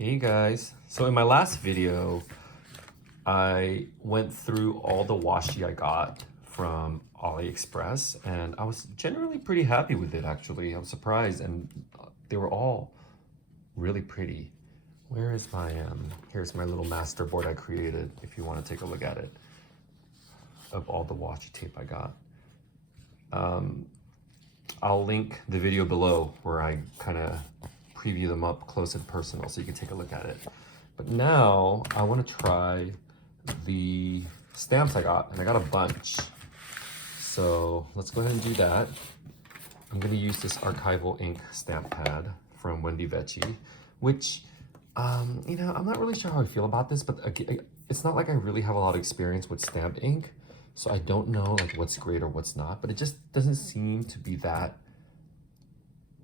Hey guys, so in my last video, I went through all the washi I got from AliExpress and I was generally pretty happy with it actually. I was surprised and they were all really pretty. Where is my, here's my little master board I created if you want to take a look at it, of all the washi tape I got. I'll link the video below where I kind of preview them up close and personal so you can take a look at it. But now I want to try the stamps I got, and I got a bunch. So let's go ahead and do that. I'm going to use this archival ink stamp pad from Wendy Vecchi, which, you know, I'm not really sure how I feel about this, but it's not like I really have a lot of experience with stamped ink. So I don't know like what's great or what's not, but it just doesn't seem to be that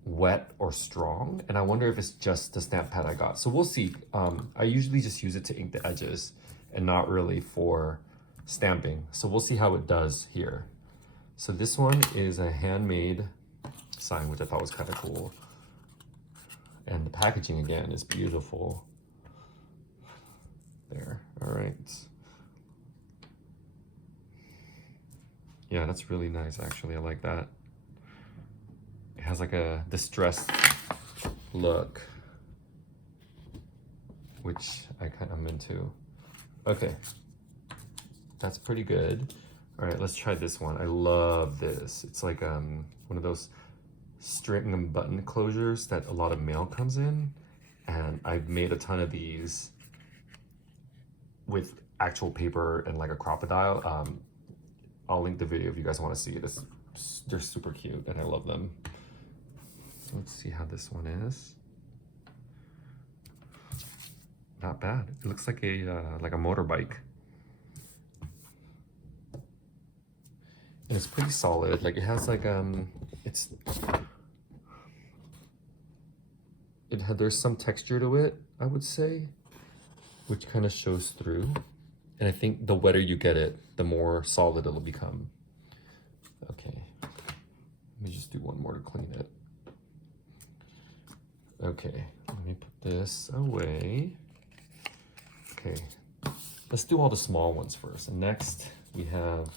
wet or strong. And I wonder if it's just the stamp pad I got. So we'll see. I usually just use it to ink the edges and not really for stamping. So we'll see how it does here. So this one is a handmade sign, which I thought was kind of cool. And the packaging again is beautiful. There, all right. Yeah, that's really nice, actually. I like that. It has like a distressed look, which I'm into. Okay, that's pretty good. All right, let's try this one. I love this. It's like one of those string and button closures that a lot of mail comes in. And I've made a ton of these with actual paper and like a crocodile. I'll link the video if you guys want to see it. They're super cute and I love them. Let's see how this one is. Not bad. It looks like a motorbike. And it's pretty solid. Like it has like there's some texture to it, I would say, which kind of shows through. And I think the wetter you get it, the more solid it'll become. Okay, let me just do one more to clean it. Okay, let me put this away. Okay, let's do all the small ones first. And next we have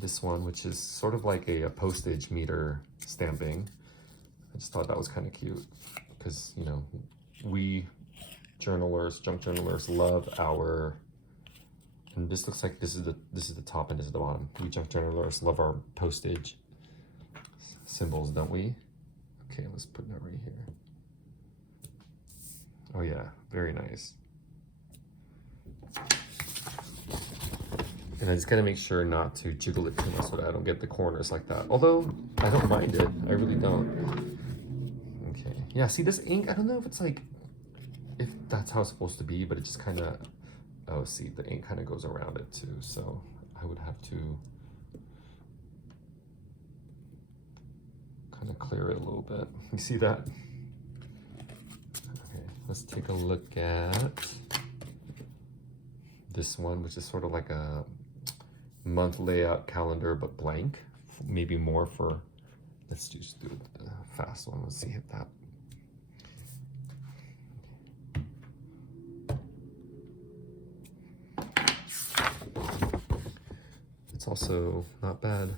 this one, which is sort of like a postage meter stamping. I just thought that was kind of cute because, you know, we journalers, junk journalers love our, and this looks like this is the top and this is the bottom. We junk journalers love our postage symbols, don't we? Okay, let's put that right here. Oh yeah, very nice. And I just gotta make sure not to jiggle it too much so that I don't get the corners like that. Although I don't mind it, I really don't. Okay, yeah, see this ink, I don't know if it's like, if that's how it's supposed to be, but it just kind of, oh, see, the ink kind of goes around it too. So I would have to kind of clear it a little bit. You see that? Okay, let's take a look at this one, which is sort of like a month layout calendar, but blank. Maybe more for, let's just do the fast one. Let's see, hit that. It's also not bad.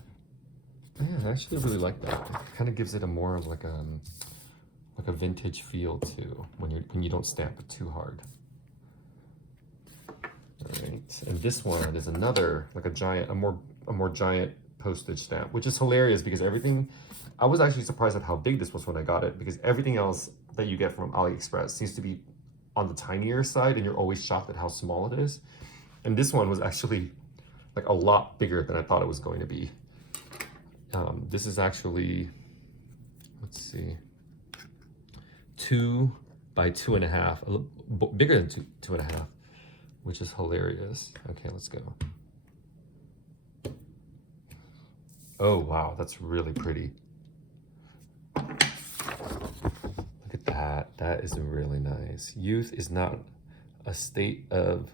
Yeah, I actually really like that. It kind of gives it a more of like a vintage feel too when you don't stamp it too hard. All right, and this one is another like a more giant postage stamp, which is hilarious because everything. I was actually surprised at how big this was when I got it because everything else that you get from AliExpress seems to be on the tinier side, and you're always shocked at how small it is. And this one was actually like a lot bigger than I thought it was going to be. This is actually, let's see, 2 by 2.5, a little bigger than 2.5, which is hilarious. Okay, let's go. Oh wow, that's really pretty. Look at that. That is really nice. Youth is not a state of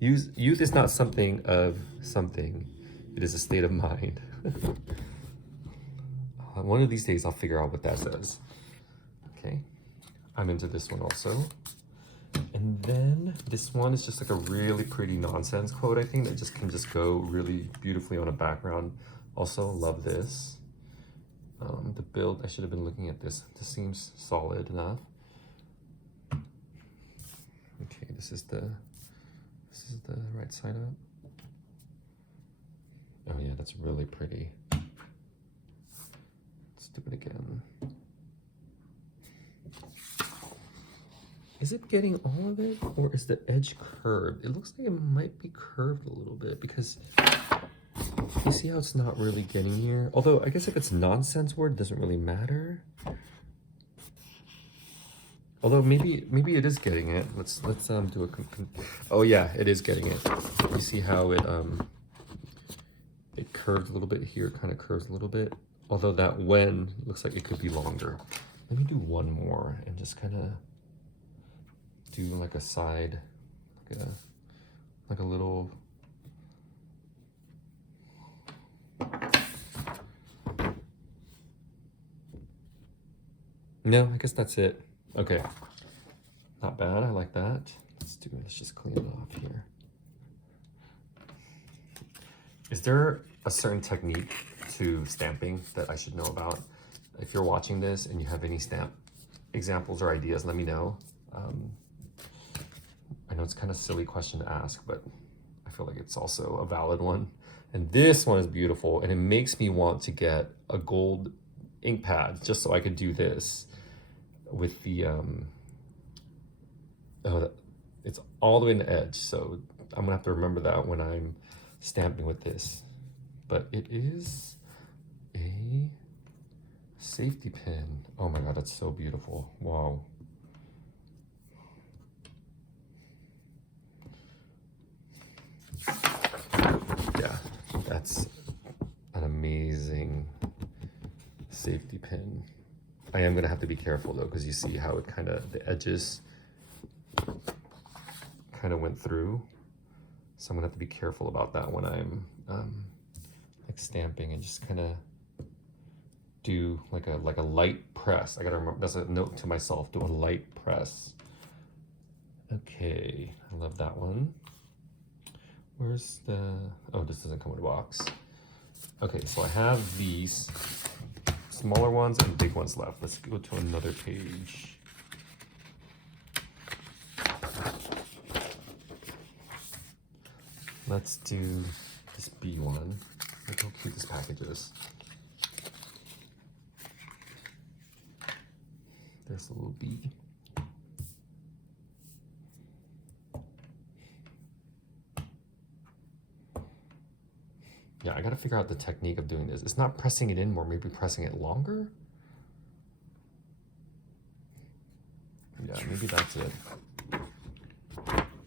youth is not something of something. It is a state of mind. One of these days I'll figure out what that says. Okay. I'm into this one also. And then this one is just like a really pretty nonsense quote, I think, that just can just go really beautifully on a background. Also love this. The build, I should have been looking at this. This seems solid enough. Okay, this is the right side up. Oh yeah, that's really pretty. Let's do it again. Is it getting all of it, or is the edge curved? It looks like it might be curved a little bit, because you see how it's not really getting here? Although I guess if it's nonsense word, it doesn't really matter. Although maybe it is getting it. Let's do a oh yeah, it is getting it. You see how it curved a little bit here, kind of curves a little bit. Although that when looks like it could be longer. Let me do one more and just kind of do like a side, like a little. No, I guess that's it. Okay, not bad. I like that. Let's just clean it off here. Is there a certain technique to stamping that I should know about? If you're watching this and you have any stamp examples or ideas, let me know. I know it's kind of a silly question to ask, but I feel like it's also a valid one. And this one is beautiful, and it makes me want to get a gold ink pad just so I could do this with the it's all the way in the edge, so I'm gonna have to remember that when I'm stamping with this. But it is a safety pin. Oh my god, that's so beautiful. Wow. Yeah, that's an amazing safety pin. I am gonna have to be careful though, because you see how it the edges kind of went through. So I'm gonna have to be careful about that when I'm like stamping, and just kind of do like a light press. I gotta remember, that's a note to myself, do a light press. Okay, I love that one. Where's the, oh, this doesn't come with a box. Okay, so I have these smaller ones and big ones left. Let's go to another page. Let's do this B one. Look how cute this package is. There's a little bee. Yeah, I gotta figure out the technique of doing this. It's not pressing it in more, maybe pressing it longer? Yeah, maybe that's it.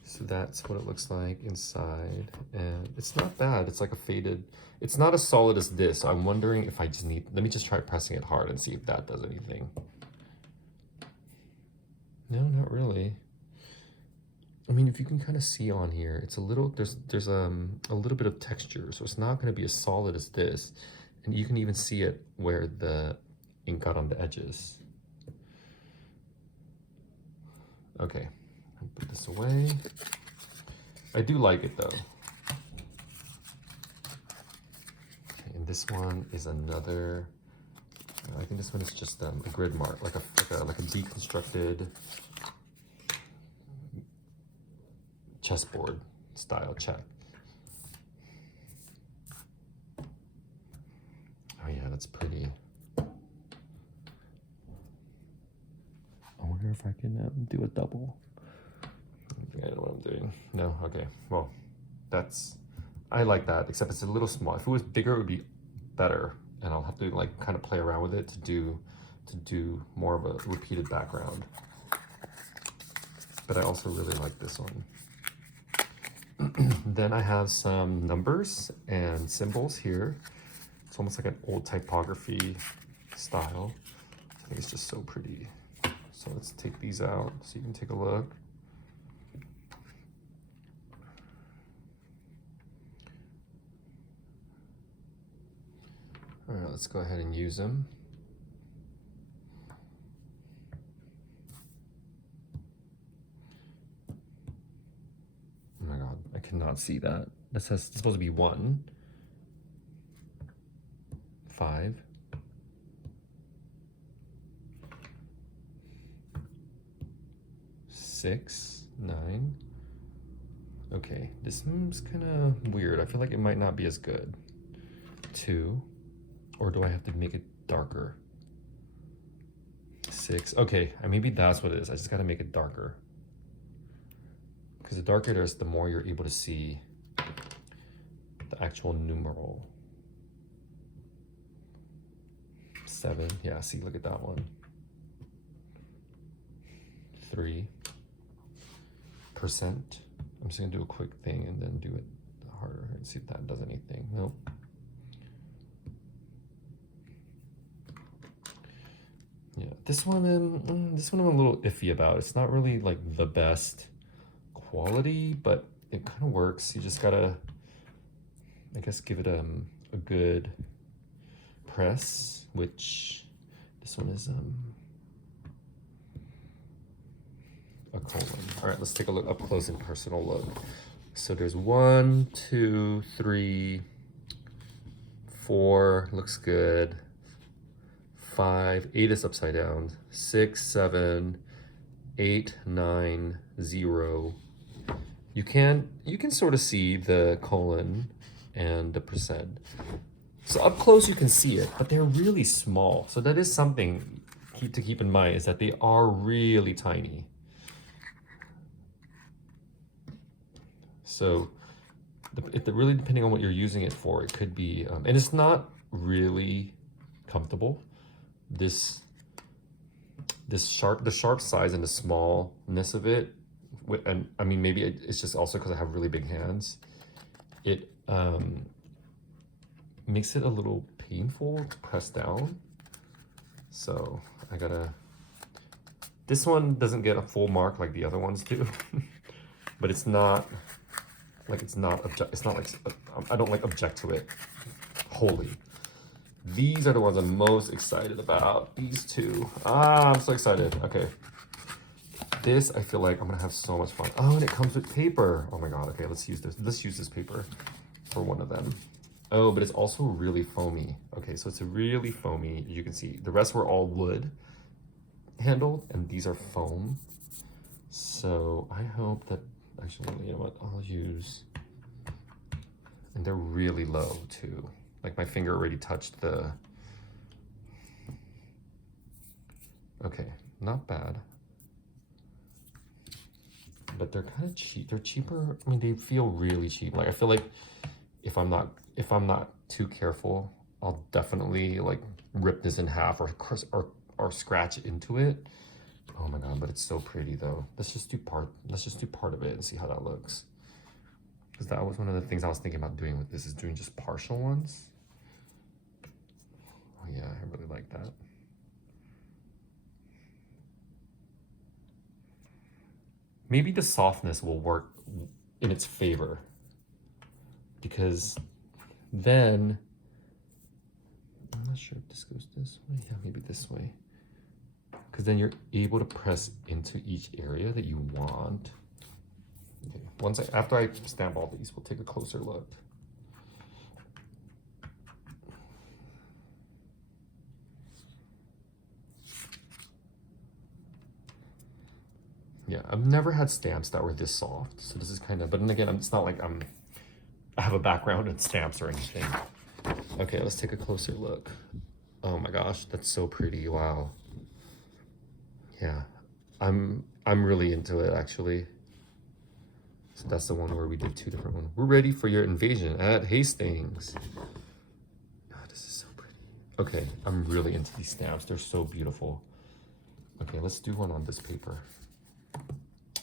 So that's what it looks like inside, and it's not bad. It's like a faded, it's not as solid as this. So I'm wondering if I just need, let me just try pressing it hard and see if that does anything. No, not really. I mean, if you can kind of see on here, it's a little, there's a little bit of texture, so it's not going to be as solid as this. And you can even see it where the ink got on the edges. Okay, I'll put this away. I do like it though. Okay, and this one is another, I think this one is just a grid mark, like a deconstructed chessboard style check. Oh yeah, that's pretty. I wonder if I can do a double. I don't know what I'm doing. No, okay. Well, I like that, except it's a little small. If it was bigger, it would be better. And I'll have to like kind of play around with it to do more of a repeated background. But I also really like this one. Then I have some numbers and symbols here. It's almost like an old typography style. I think it's just so pretty. So let's take these out so you can take a look. All right, let's go ahead and use them. cannot see that. That says it's supposed to be 1, 5, 6, 9. Okay, this one's kind of weird. I feel like it might not be as good. 2, or do I have to make it darker? 6. Okay, maybe that's what it is. I just got to make it darker. Because the darker it is, the more you're able to see the actual numeral. 7. Yeah, see, look at that one. 3%. I'm just gonna do a quick thing and then do it harder and see if that does anything. Nope. Yeah, this one I'm a little iffy about. It's not really like the best quality, but it kind of works. You just gotta, I guess, give it a good press, which this one is a colon. All right, let's take a look up close and personal look. So there's 1, 2, 3, 4, looks good. 5, 8 is upside down. 6, 7, 8, 9, 0. You can sort of see the colon and the percent. So up close you can see it, but they're really small. So that is something to keep in mind, is that they are really tiny. So really depending on what you're using it for, it could be, and it's not really comfortable. The sharp size and the smallness of it, and I mean, maybe it's just also because I have really big hands. It makes it a little painful to press down. So I gotta, this one doesn't get a full mark like the other ones do, but it's not like, I don't like object to it wholly. These are the ones I'm most excited about. These two. I'm so excited. Okay. This, I feel like I'm gonna have so much fun. Oh, and it comes with paper. Oh my God. Okay, let's use this. Let's use this paper for one of them. Oh, but it's also really foamy. Okay, so it's really foamy. You can see the rest were all wood handled, and these are foam. So I hope that, actually, you know what? I'll use, and they're really low too. Like my finger already touched the, okay, not bad. But they're kind of cheap. They're cheaper. I mean, they feel really cheap. Like I feel like if I'm not too careful, I'll definitely like rip this in half or scratch into it. Oh my God, but it's so pretty though. Let's just do part of it and see how that looks. Because that was one of the things I was thinking about doing with this, is doing just partial ones. Oh yeah, I really like that. Maybe the softness will work in its favor, because then, I'm not sure if this goes this way. Yeah, maybe this way. Because then you're able to press into each area that you want. Okay, after I stamp all these, we'll take a closer look. Yeah, I've never had stamps that were this soft, so this is kind of, but then again, it's not like I have a background in stamps or anything. Okay, let's take a closer look. Oh my gosh, that's so pretty, wow. Yeah, I'm really into it actually. So that's the one where we did 2 different ones. We're ready for your invasion at Hastings. God, this is so pretty. Okay, I'm really into these stamps. They're so beautiful. Okay, let's do one on this paper.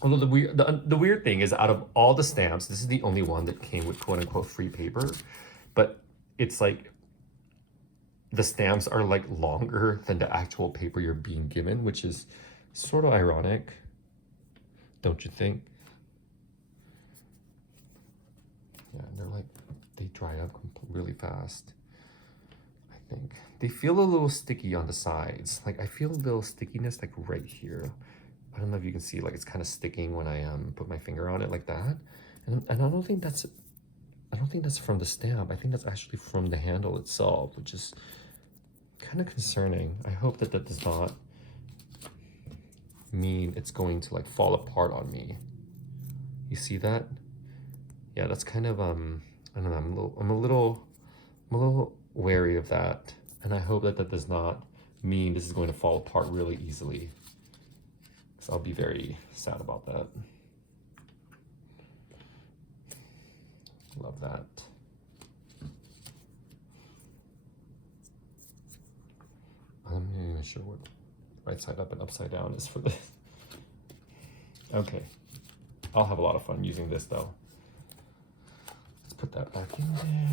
Although the weird thing is, out of all the stamps, this is the only one that came with quote unquote free paper. But it's like the stamps are like longer than the actual paper you're being given, which is sort of ironic, don't you think? Yeah, they're like, they dry up really fast, I think. They feel a little sticky on the sides. Like I feel a little stickiness like right here. I don't know if you can see, like it's kind of sticking when I put my finger on it like that. And I don't think that's from the stamp. I think that's actually from the handle itself, which is kind of concerning. I hope that that does not mean it's going to like fall apart on me. You see that? Yeah, that's kind of I don't know, I'm a little wary of that, and I hope that that does not mean this is going to fall apart really easily, because I'll be very sad about that. Love that. I'm not even sure what right side up and upside down is for this. Okay, I'll have a lot of fun using this though. Let's put that back in there.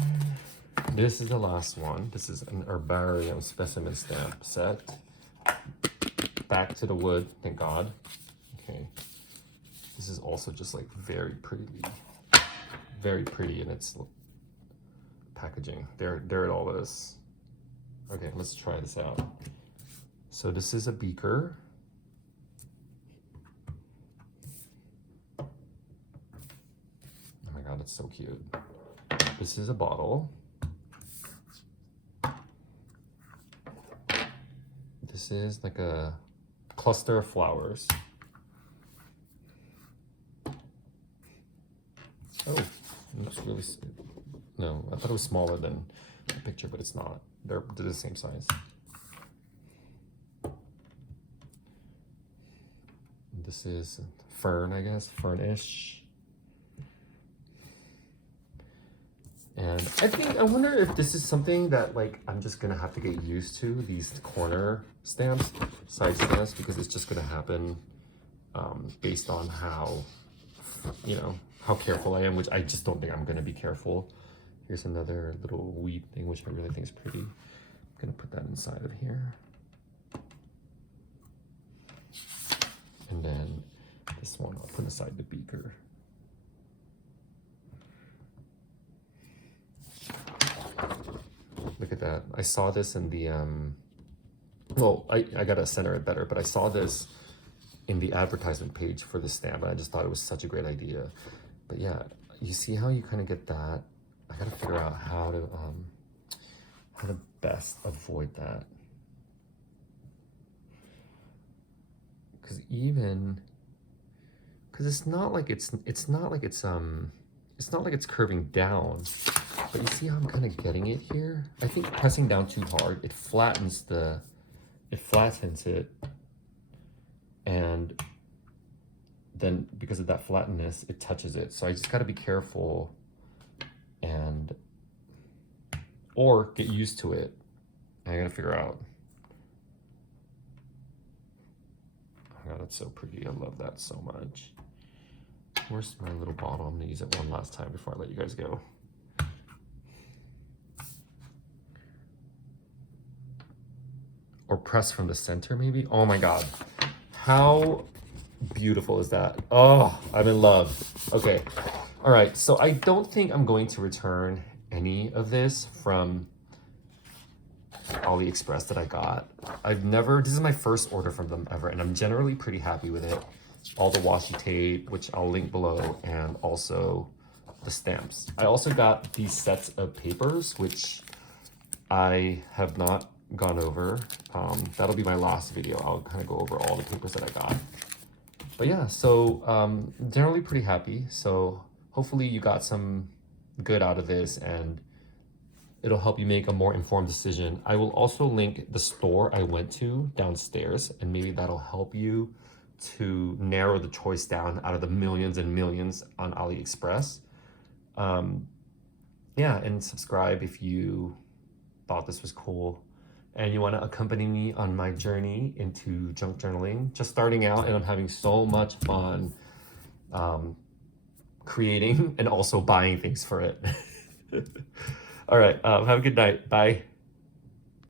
This is the last one. This is an Herbarium specimen stamp set. Back to the wood, thank God. Okay, this is also just like very pretty in its packaging. There it all is. Okay, let's try this out. So this is a beaker. Oh my God, it's so cute. This is a bottle. This is like a cluster of flowers. Oh, looks really, no, I thought it was smaller than the picture, but it's not. They're the same size. This is fern, I guess, fern-ish. And I wonder if this is something that like I'm just gonna have to get used to, these corner stamps, side stamps, because it's just gonna happen based on how, you know, how careful I am, which I just don't think I'm gonna be careful. Here's another little weed thing, which I really think is pretty. I'm gonna put that inside of here. And then this one, I'll put aside the beaker. Look at that. I saw this in the, well, I gotta center it better, but I saw this in the advertisement page for the stamp, and I just thought it was such a great idea. But yeah, you see how you kind of get that? I gotta figure out how to best avoid that. Because it's not like it's not like it's curving down, but you see how I'm kind of getting it here? I think pressing down too hard, it flattens it, and then because of that flatness, it touches it. So I just got to be careful or get used to it. I gotta figure out. Oh God, that's so pretty. I love that so much. Where's my little bottle? I'm gonna use it one last time before I let you guys go. Or press from the center maybe? Oh my God. How beautiful is that? Oh, I'm in love. Okay. All right. So I don't think I'm going to return any of this from AliExpress that I got. This is my first order from them ever, and I'm generally pretty happy with it. All the washi tape, which I'll link below, and also the stamps. I also got these sets of papers, which I have not gone over. That'll be my last video. I'll kind of go over all the papers that I got. But yeah, so generally pretty happy. So hopefully you got some good out of this, and it'll help you make a more informed decision. I will also link the store I went to downstairs, and maybe that'll help you to narrow the choice down out of the millions and millions on AliExpress. Yeah, and subscribe if you thought this was cool and you want to accompany me on my journey into junk journaling. Just starting out, and I'm having so much fun creating and also buying things for it. All right, have a good night. Bye.